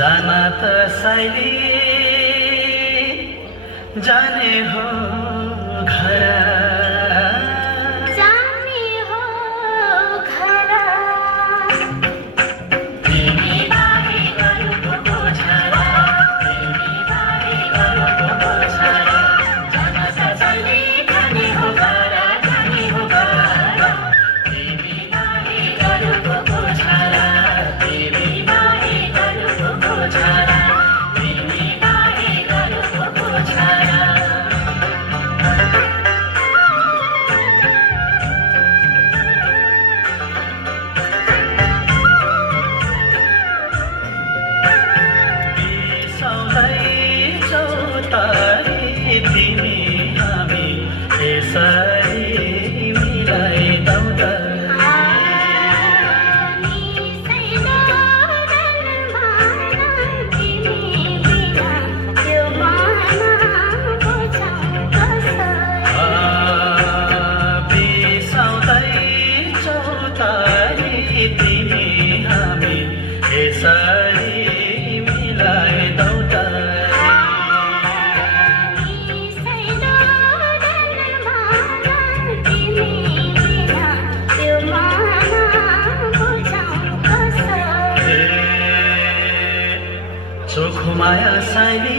जाना त साइली जाने हो घर जाने हो घर तिमी बाहेक अरूको बोझरा तिमी बाहेक अरूको बोझरा जाना त साइली जाने हो घर जाने हो घर तिमी बाहेक अरूको बोझरा तिमी बाहेक अरूको बोझरा तिमी बाहेक अरूको बोझरा तिमी हामी यसरी मिलाइदौ त तिमी हामी यसरी मिलाइदौ त चोखो माया साइली